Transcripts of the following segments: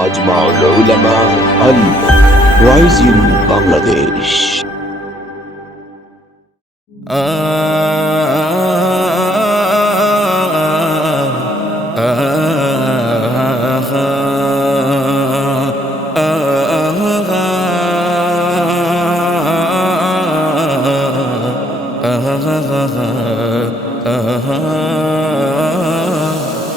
মাজমাউল উলামা আল ওয়াইজিন বাংলাদেশ।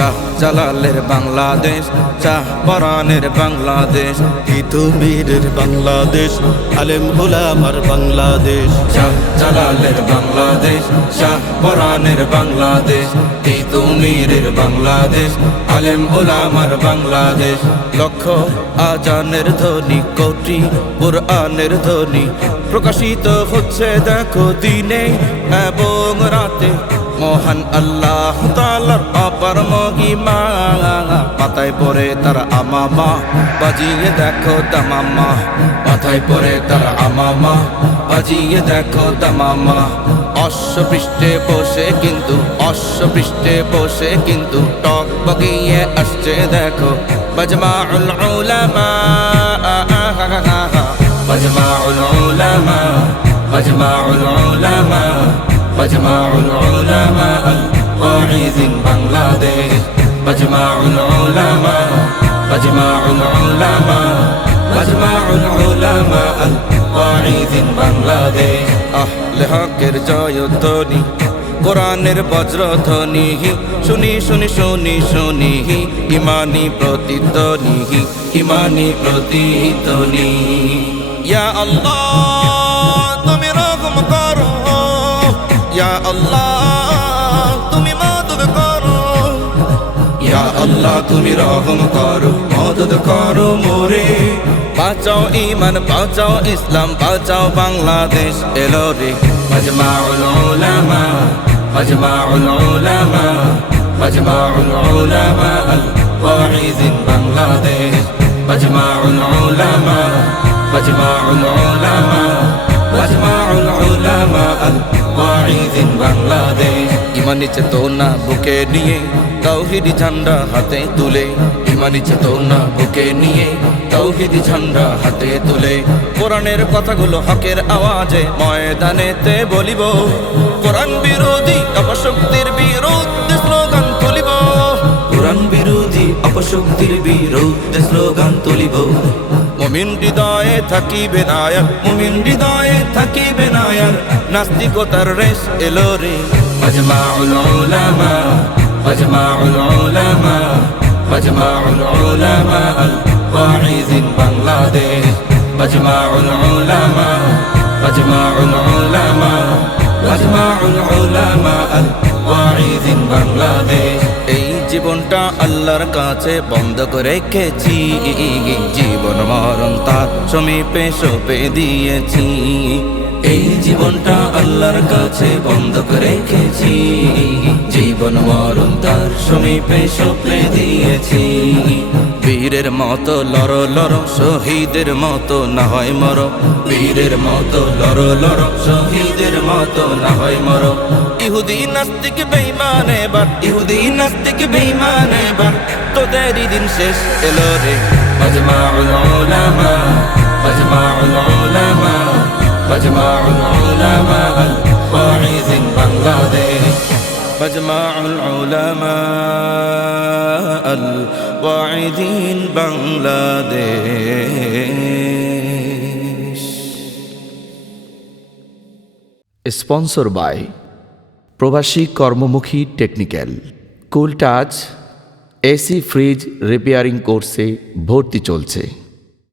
শাহ জালালের বাংলাদেশ শাহ পরানের বাংলাদেশ। পৃথিবীর বাংলাদেশ আলেম গুলামার বাংলাদেশ। শাহ জালালের বাংলাদেশ শাহ পরানের বাংলাদেশ। তিতুমিরের বাংলাদেশ আলেম ওলামার বাংলাদেশ। লক্ষ আজানের ধ্বনি কোটি কোরআনের ধ্বনি। প্রকাশিত হচ্ছে দেখো দিনে এবং রাতে। মহান আল্লাহ তালার আমার মহিমা। পাতায় পরে তার আমামা। বাজিয়ে দেখো তামামা পাতায় পরে তার আমামা। বাজিয়ে দেখো তামামা অশ্বপৃষ্ঠে বসে কিন্তু, অশ্বপৃষ্ঠে বসে কিন্তু টক বগিয়ে আসছে দেখো। বজমা উলামা। বজমা উলামা। বজমা উলামা। বজমা উলামা। الواعظ بنغلاديش مجمع العلماء مجمع العلماء مجمع العلماء الواعظ بنغلاديش أهل হকের জয়ধ্বনি কোরআনের বজ্রধ্বনি শুনি শুনি শুনি শুনি ইমানি প্রতিধ্বনি ইমানি প্রতিধ্বনি ইয়া আল্লাহ তুমি রকম করো ইয়া আল্লাহ আল্লাহ, তুমি রহম করো, মদদ করো মোরে। বাঁচাও ইমান বাঁচাও ইসলাম, বাঁচাও বাংলাদেশ। এলো রে। মজমাউল উলামা মজমাউল উলামা মজমাউল উলামা আল ওয়াইজিন বাংলাদেশ। মজমাউল উলামা মজমাউল উলামা মজমাউল উলামা আল ওয়াইদিন বাংলাদেশ। ইমানি চেতনা বুকে নিয়ে তৌহিদি ঝান্ডা হাতে তুলে। ইমানি চেতনা বুকে নিয়ে তৌহিদি ঝান্ডা হাতে তুলে। কোরআনের কথাগুলো হকের আওয়াজে ময়দানেতে বলিব। কোরআন বিরোধী অপশক্তির বিরুদ্ধে স্লোগান তুলিব। কোরআন বিরোধী অপশক্তির বিরুদ্ধে স্লোগান তুলিব। মুমিন হৃদয়ে থাকিবে নায়ক মুমিন হৃদয়ে থাকিবে নায়ক নাস্তিকতার রেশ এলো রে। মজমাউল উলামা মজমাউল উলামা মজমাউল উলামা ওয়াইজিন বাংলাদেশ। মজমাউল উলামা মজমাউল উলামা জীবনটা আল্লাহর কাছে বন্ধ করে রেখেছি। জীবন মরণ তার সমীপে সপে দিয়েছি। এই জীবনটা আল্লাহর কাছে বন্ধ করে রেখেছি। জীবন মরণ সমীপে সপে দিয়েছি। বীরের মতো লড় লড় শহীদের মতো না হয় মর। বীরের মতো লড় লড় শহীদের মতো না হয় মর। ইহুদি নাস্তিক বেঈমান এবার ইহুদি নাস্তিক বেঈমান এবার। তোদেরই দিন শেষ এলো রে। মজমাউল উলামা মজমাউল উলামা মজমাউল উলামা বাংলাদেশ। مجمع العلماء الواعدين بنغلاديش স্পন্সর বাই প্রবাসী কর্মমুখী technical cool touch AC fridge repairing কোর্সে ভর্তি চলছে